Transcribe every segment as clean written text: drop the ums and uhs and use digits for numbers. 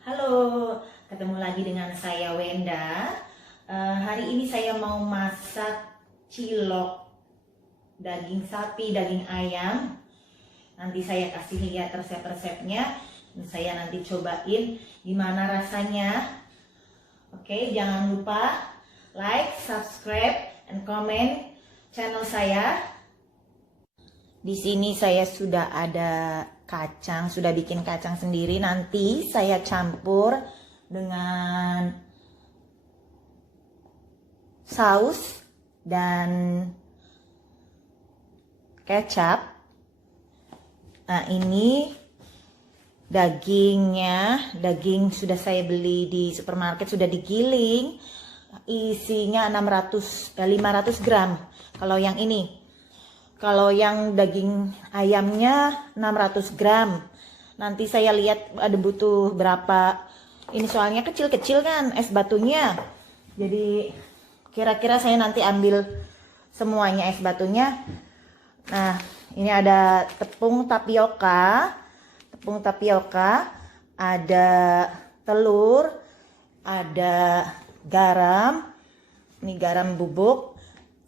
Halo, ketemu lagi dengan saya Wenda. Hari ini saya mau masak cilok daging sapi, daging ayam. Nanti saya kasih lihat resep-resepnya. Saya nanti cobain gimana rasanya. Oke, jangan lupa like, subscribe, and comment channel saya. Di sini saya sudah ada kacang, sudah bikin kacang sendiri. Nanti saya campur dengan saus dan kecap. Nah, ini dagingnya, daging sudah saya beli di supermarket, sudah digiling. Isinya 500 gram. Kalau yang ini. Kalau yang daging ayamnya 600 gram. Nanti saya lihat ada butuh berapa. Ini soalnya kecil-kecil kan es batunya. Jadi kira-kira saya nanti ambil semuanya es batunya. Nah, ini ada tepung tapioka. Tepung tapioka, ada telur, ada garam. Ini garam bubuk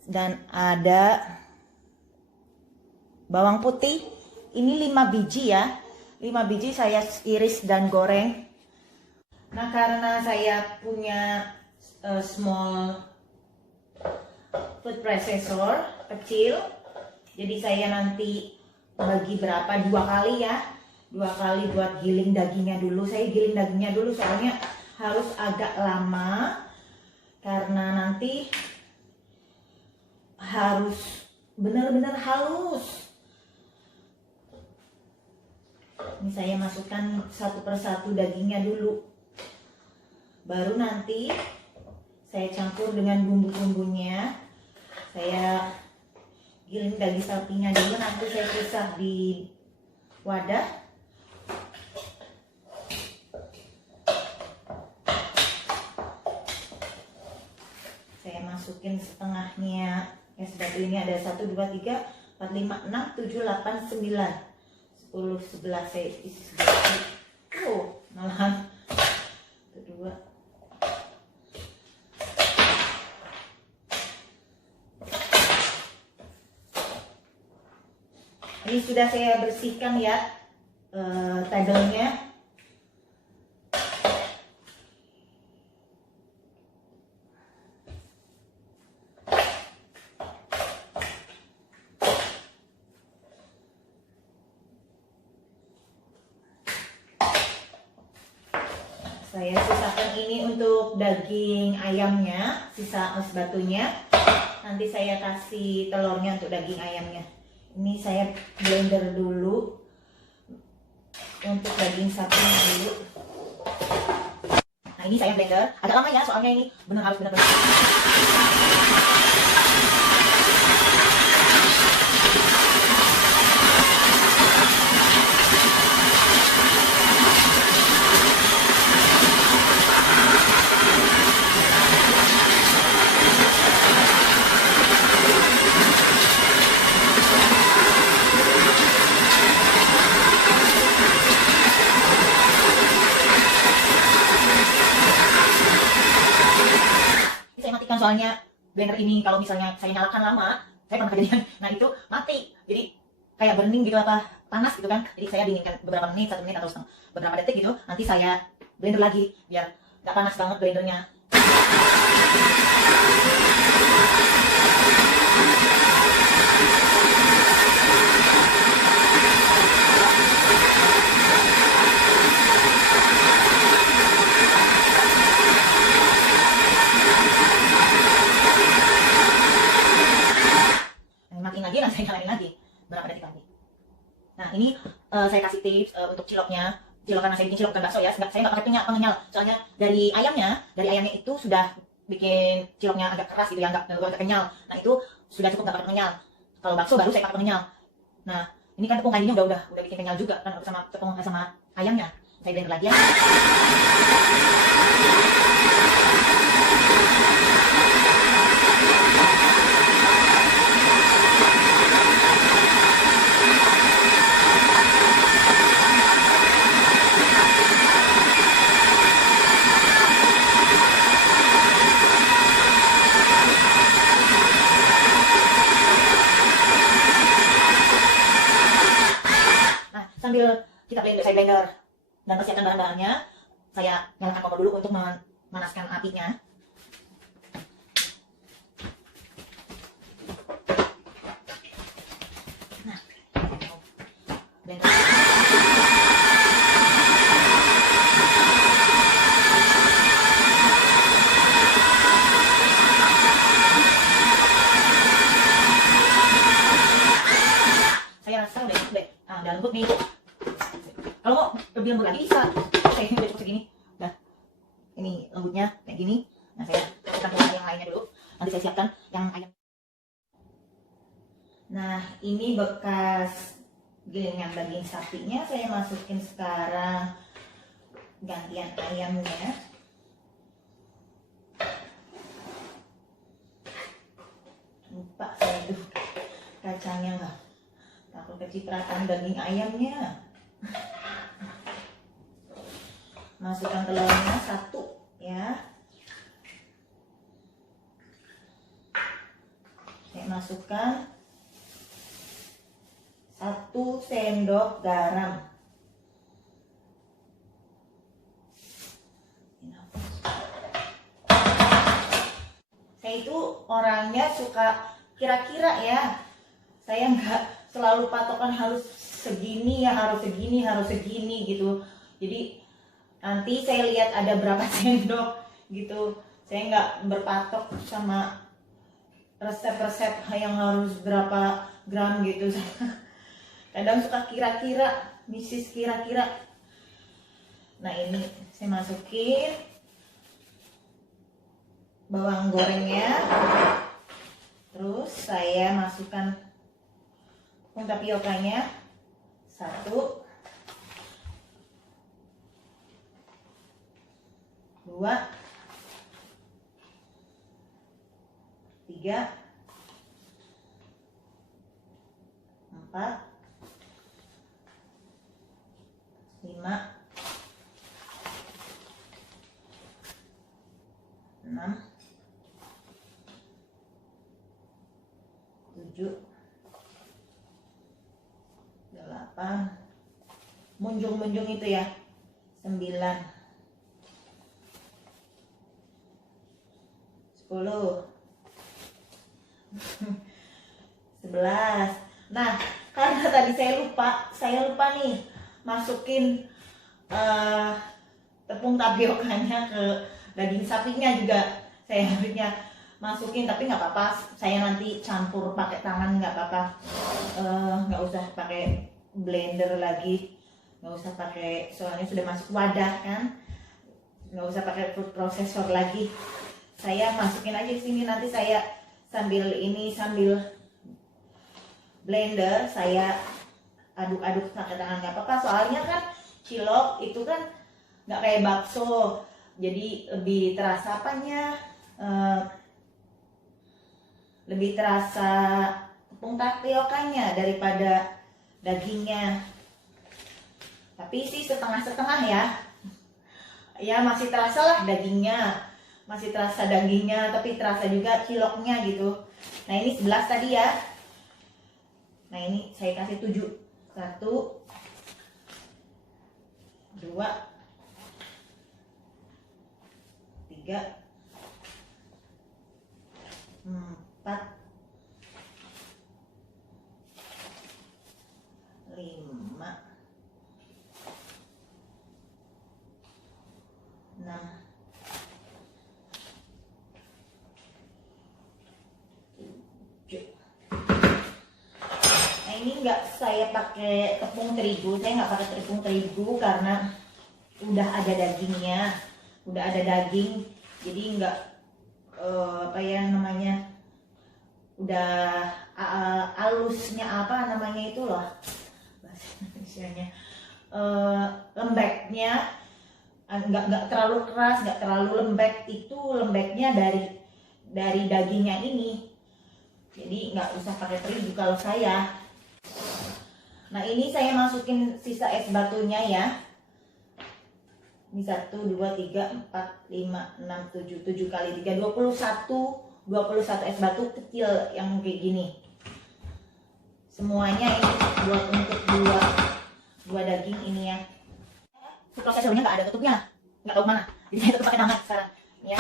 dan ada bawang putih. Ini 5 biji ya. 5 biji saya iris dan goreng. Nah, karena saya punya small food processor kecil, jadi saya nanti bagi berapa, 2 kali ya. 2 kali buat giling dagingnya dulu. Saya giling dagingnya dulu soalnya harus agak lama karena nanti harus benar-benar halus. Ini saya masukkan satu persatu dagingnya dulu. Baru nanti saya campur dengan bumbu-bumbunya. Saya giling daging sapinya dulu, nanti saya pisah di wadah. Saya masukin setengahnya es batu ini, ada 1, 2, 3, 4, 5, 6, 7, 8, 9. 10, 11 saya isi sedikit. Malahan kedua. Ini sudah saya bersihkan ya tagelnya. Saya sisakan ini untuk daging ayamnya, sisa es batunya. Nanti saya kasih telurnya untuk daging ayamnya. Ini saya blender dulu untuk daging sapinya dulu. Nah, ini saya blender agak lama ya, soalnya ini harus benar-benar. Soalnya blender ini kalau misalnya saya nyalakan lama, saya pernah kejadian, nah itu mati, jadi kayak burning gitu, apa panas gitu kan. Jadi saya dinginkan beberapa menit, 1 menit atau beberapa detik gitu, nanti saya blender lagi biar nggak panas banget blendernya. Saya nyalain lagi berapa detik lagi. Nah, ini saya kasih tips untuk ciloknya. Cilok, karena saya bikin cilok bukan bakso ya, saya nggak pakai pengenyal. Soalnya dari ayamnya itu sudah bikin ciloknya agak keras gitu ya, agak kenyal. Nah, itu sudah cukup nggak pakai pengenyal. Kalau bakso baru saya pakai pengenyal. Nah, ini kan tepung kayunya udah bikin kenyal juga kan, sama tepung sama ayamnya. Saya blender lagi ya. sambil kita saya blender dan persiapkan bahan-bahannya, saya nyalakan kompor dulu untuk memanaskan apinya. Nah, blender. Saya rasa udah lembut nih. Kalau mau lebih lembut lagi bisa. Saya ini udah cukup segini. Nah, ini lembutnya kayak gini. Nah, saya campurkan yang lainnya dulu. Nanti saya siapkan yang ayam. Nah, ini bekas gilingan daging sapinya saya masukin sekarang. Gantian ayamnya. Lupa saya tuh kacangnya nggak. Takut kecipratan daging ayamnya. Masukkan telurnya 1 ya. Saya masukkan 1 sendok garam. Saya itu orangnya suka kira-kira ya. Saya nggak selalu patokan harus segini ya, harus segini gitu. Jadi nanti saya lihat ada berapa sendok gitu. Saya nggak berpatok sama resep-resep yang harus berapa gram gitu. Kadang suka kira-kira, misis kira-kira. Nah, ini saya masukin bawang gorengnya. Terus saya masukkan tepung tapiokanya 1, 2, 3, 4, 5, 6, 7, 8, munjung-munjung itu ya, 9, 10, 11. Nah, karena tadi saya lupa nih masukin tepung tapiokanya ke daging sapinya juga. Saya harusnya masukin, tapi nggak apa-apa, saya nanti campur pakai tangan, nggak apa-apa. Nggak usah pakai blender lagi, nggak usah pakai, soalnya sudah masuk wadah kan, nggak usah pakai food processor lagi. Saya masukin aja sini, nanti saya sambil blender saya aduk-aduk pakai tangan, nggak apa-apa. Soalnya kan cilok itu kan nggak kayak bakso, jadi lebih terasa apanya, lebih terasa tepung tapiokanya daripada dagingnya. Tapi sih setengah-setengah ya. Ya masih terasa lah dagingnya, tapi terasa juga ciloknya gitu. Nah, ini 11 tadi ya. Nah, ini saya kasih 7. 1, 2, 3, 4, 5, 6, 7. Nah, ini nggak saya pakai tepung terigu, karena udah ada dagingnya, jadi nggak apa ya namanya, udah halusnya apa namanya itu loh bahasa Indonesianya, lembeknya nggak terlalu keras, nggak terlalu lembek. Itu lembeknya dari dagingnya ini, jadi nggak usah pakai terigu kalau saya. Nah, ini saya masukin sisa es batunya ya. Ini 1, 2, 3, 4, 5, 6, 7, 7 kali 3, 21 es batu kecil yang kayak gini. Semuanya ini buat untuk dua makernya nggak ada tutupnya, nggak tahu mana. Jadi saya tutup pakai tangan sekarang. Ya.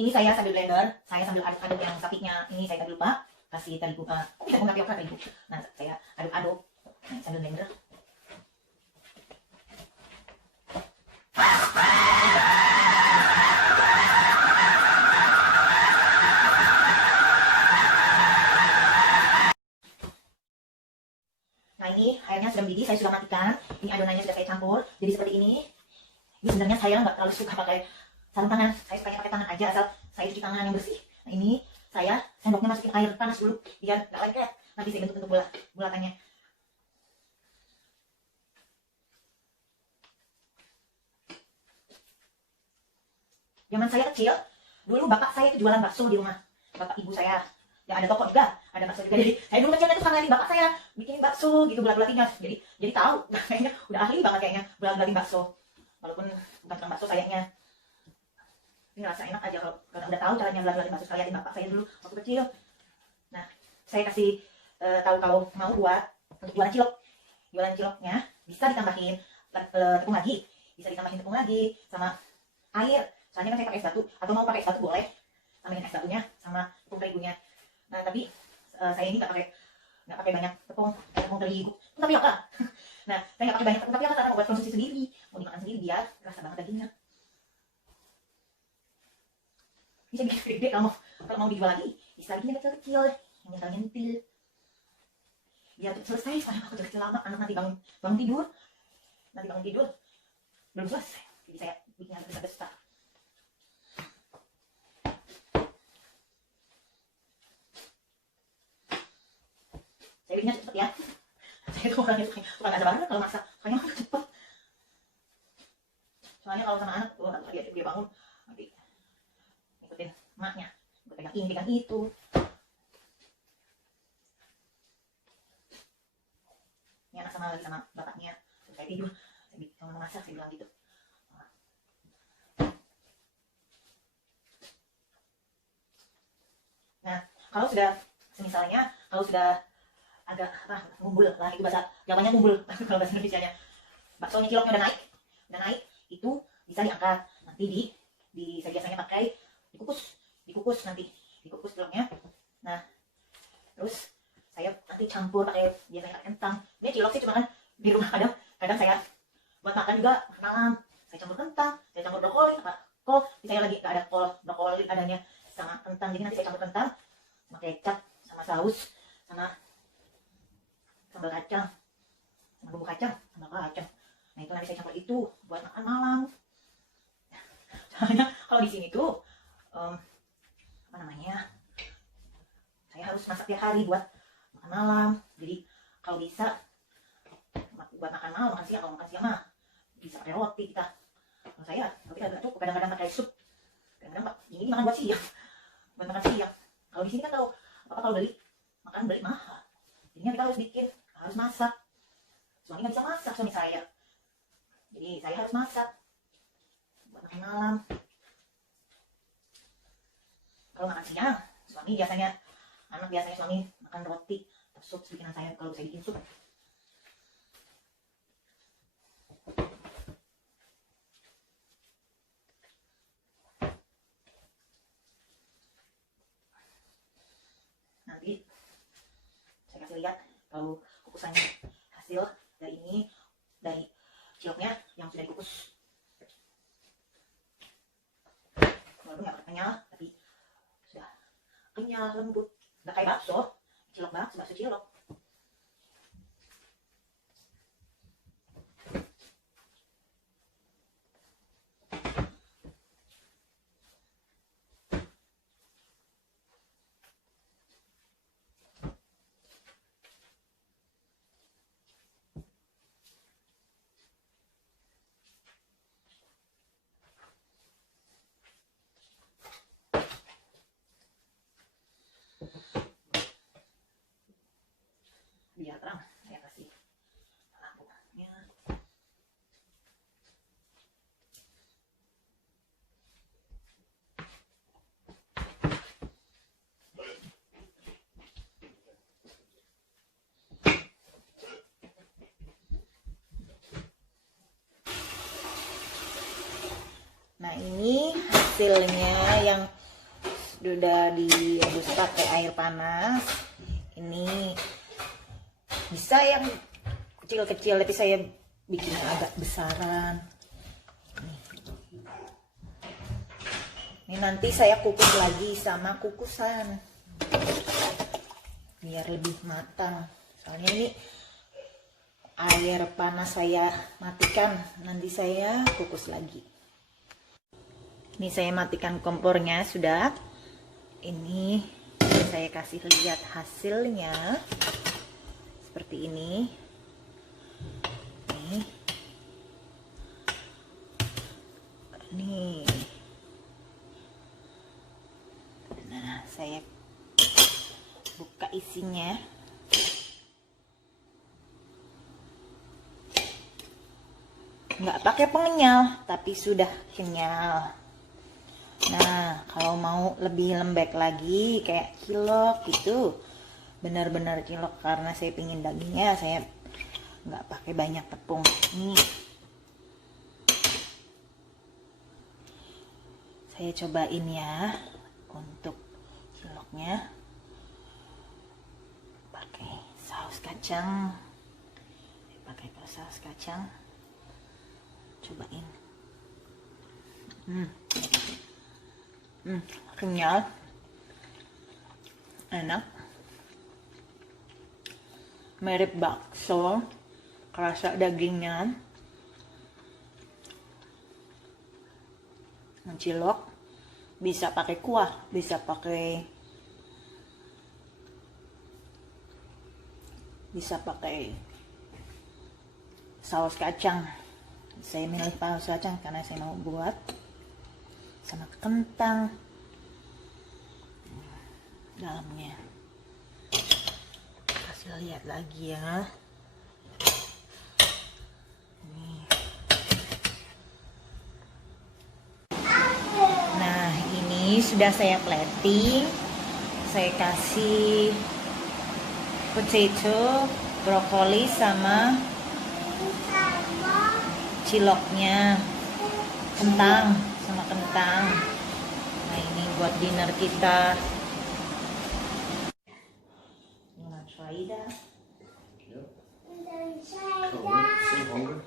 Ini saya sambil blender, saya sambil aduk-aduk yang sapinya ini saya tadi lupa kasih terigu, tepung tapioka terigu. Nah saya aduk-aduk sambil blender. Nah ini airnya sudah mendidih, saya sudah matikan. Ini adonannya sudah saya campur, jadi seperti ini. Ini sebenarnya saya nggak terlalu suka pakai sarung tangan, saya sukanya pakai tangan aja asal saya cuci tangan yang bersih. Nah ini saya sendoknya masukin air panas dulu biar nggak lengket. Nanti saya bentuk-bentuk bulatannya. Zaman saya kecil, dulu bapak saya itu jualan bakso di rumah. Bapak ibu saya, ya ada toko juga, ada bakso juga. Jadi saya dulu kecilnya tuh sama bapak saya bikin bakso gitu, bulat-bulatinnya. Jadi tahu, kayaknya udah ahli banget kayaknya bulat-bulatin bakso. Walaupun bukan tukang bakso kayaknya. Ini rasa enak aja kalau karena udah tahu caranya bulat-bulatin bakso sekalian bapak saya dulu waktu kecil. Nah, saya kasih tahu kalau mau buat untuk jualan cilok. Jualan ciloknya bisa ditambahin tepung lagi, bisa ditambahin tepung lagi sama air. Soalnya kan saya pakai es batu, atau mau pakai es batu boleh, tambahin es batunya sama tepung terigunya. Nah tapi saya ini nggak pakai banyak tepung terigu, tapioka. Nah saya nggak pakai banyak tepung tapioka karena mau buat konsumsi sendiri, mau dimakan sendiri biar rasa banget dagingnya. Bisa bikin gede kalau mau dijual lagi, bisa bikin kecil-kecil, yang nyentil-nyentil. Biar cepet selesai, soalnya kalau kecil lama anak nanti bangun tidur, belum selesai. Jadi saya bikin yang besar-besar. Saya bikinnya cepet ya. Saya tuh orangnya suka nggak sabar kalau masak, soalnya cepet. Soalnya kalau sama anak tuh dia bangun nanti ngikutin emaknya, pegang ini pegang itu. Ini anak sama bapaknya, saya tidur, saya mau masak, saya bilang gitu. Nah kalau sudah semisalnya kalau sudah agak ngumpul lah, itu bahasa Jawanya ngumpul kalau bahasa Indonesianya. Baksonya ciloknya udah naik, itu bisa diangkat. Nanti saya biasanya pakai dikukus ciloknya. Nah terus saya nanti campur biasanya pakai kentang. Ini cilok sih cuma kan di rumah kadang saya buat makan juga malam. Saya campur kentang, saya campur brokoli, kol. Saya lagi nggak ada kol, brokoli adanya sama kentang. Jadi nanti saya campur kentang sama kecap, sama saus, sama sambal kacang, sama bumbu kacang, sambal kacang. Nah itu nanti saya campur itu buat makan malam. Soalnya kalau di sini tuh saya harus masak tiap hari buat makan malam. Jadi kalau bisa buat makan malam, makan siang. Kalau makan siang mah bisa pakai roti kita. Kalau saya roti agak cukup, kadang-kadang pakai sup. Kadang-kadang ini makan buat siang, buat makan siang. Kalau di sini kan kalau beli mahal. Jadinya kita harus bikin, harus masak Suami nggak bisa masak, suami saya. Jadi saya harus masak buat makan malam. Kalau makan siang, suami biasanya, suami makan roti atau sup bikinan saya kalau saya bikin sup. Nanti saya kasih lihat kalau kukusannya hasil dari ciloknya yang sudah dikukus. Walaupun nggak kenyal, tapi sudah kenyal, lembut, nggak kayak bakso cilok banget, bakso cilok. Biar terang, saya kasih lampunya. Nah, ini hasilnya yang sudah direbus pakai air panas. Ini bisa yang kecil-kecil, tapi saya bikin agak besaran. Ini nanti saya kukus lagi sama kukusan biar lebih matang. Soalnya ini air panas saya matikan, nanti saya kukus lagi. Ini saya matikan kompornya sudah. Ini saya kasih lihat hasilnya. Seperti ini. Nih. Nah, saya buka isinya. Nggak pakai pengenyal, tapi sudah kenyal. Nah, kalau mau lebih lembek lagi kayak cilok gitu, benar-benar cilok, karena saya pingin dagingnya, saya nggak pakai banyak tepung. Nih, saya cobain ya untuk ciloknya pakai saus kacang. Pakai saus kacang, cobain. Kenyal, enak, mirip bakso, kerasa dagingnya. Cilok bisa pakai kuah, bisa pakai saus kacang. Saya milih saus kacang karena saya mau buat sama kentang dalamnya. Kasih lihat lagi ya. Nih. Nah, ini sudah saya plating. Saya kasih potato, brokoli sama ciloknya, kentang sama kentang. Nah, ini buat dinner kita. You wanna try that? Yep. Oh, so hungry.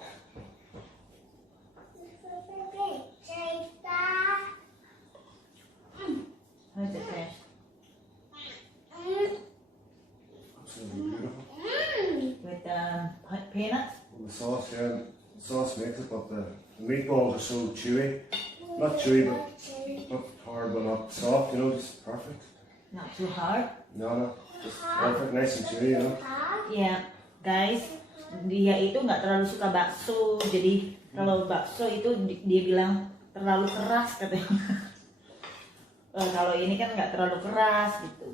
How's it taste? Absolutely beautiful. With peanuts? And the sauce, yeah, the sauce makes it, but the meatballs are so chewy. Not chewy, but hard, but not soft, you know, just perfect. Not too hard. No, just perfect, nice and chewy, you know. Ya, guys, dia itu nggak terlalu suka bakso. Jadi kalau bakso itu dia bilang terlalu keras katanya. Kalau ini kan nggak terlalu keras gitu.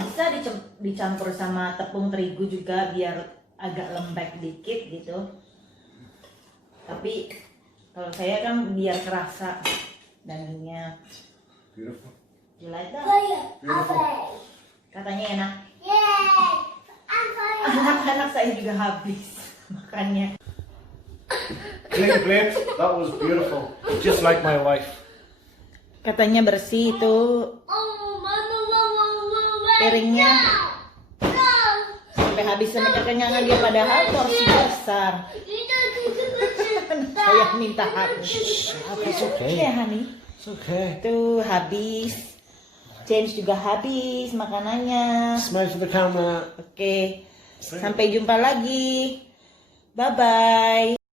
Bisa dicampur sama tepung terigu juga biar agak lembek dikit gitu. Tapi kalau saya kan biar kerasa dagingnya. Beautiful. You like that? Beautiful. Katanya enak. Anak-anak saya juga habis makannya. Clean the plate. That was beautiful. Just like my wife. Katanya bersih itu piringnya sampai habis sampai kekenyangan dia, padahal porsi besar. Saya minta habis. It's okay. Ya honey, It's okay. tuh habis. James juga habis makanannya. Smile for the camera. Oke, sampai jumpa lagi. Bye bye.